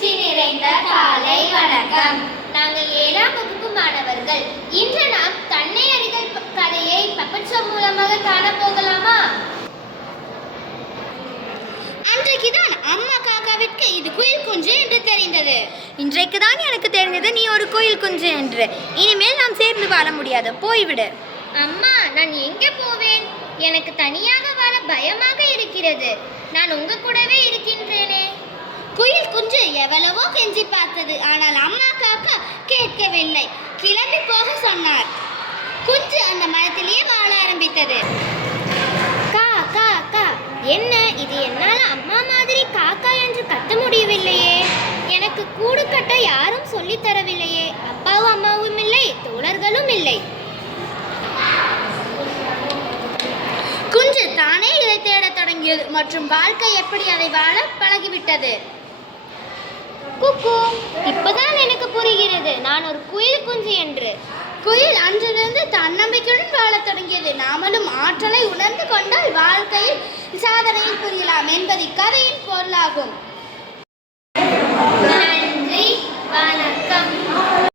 மகிழ்ச்சி நிறைந்த காலை வணக்கம். நாங்கள் ஏழாம் வகுப்பு மாணவர்கள். இன்று நாம் தன்னை அறிதல் கதையை பிரபஞ்சம் மூலமாக காண போகலாமா அன்றைக்குதான் அம்மா காக்காவிற்கு இது குயில் குஞ்சு என்று தெரிந்தது. இன்றைக்கு தான் எனக்கு தெரிந்தது நீ ஒரு கோயில் குஞ்சு என்று. இனிமேல் நாம் சேர்ந்து வாழ முடியாது. போய்விடு அம்மா நான் எங்கே போவேன்? எனக்கு தனியாக வாழ பயமாக இருக்கிறது. நான் உங்க கூடவே இருக்கின்றேனே. குஞ்சு எவ்வளவோ கெஞ்சி பார்த்தது ஆனால் அம்மா காக்கா கேட்கவில்லை. கிளம்பி போக சொன்னார். குஞ்சு அந்த மரத்திலேயே வாழ ஆரம்பித்தது. கா கா கா என்ன இது? என்னால் அம்மா மாதிரி காக்கா என்று கத்த முடியவில்லையே. எனக்கு கூடு கட்ட யாரும் சொல்லித் தரவில்லையே. அப்பாவும் அம்மாவும் இல்லை தோழர்களும் இல்லை. குஞ்சு தானே இதை தேடத் தொடங்கியது மற்றும் வாழ்க்கை எப்படி அதை வாழ பழகிவிட்டது? குக்கு இப்பதான் எனக்கு புரிகிறது. நான் ஒரு குயில் குஞ்சு என்று. குயில் அன்றிலிருந்து தன்னம்பிக்கையுடன் வாழத் தொடங்கியது. நாமளும் ஆற்றலை உணர்ந்து கொண்டால் வாழ்க்கையில் சாதனையில் புரியலாம் என்பது இக்கதையின் பொருளாகும்.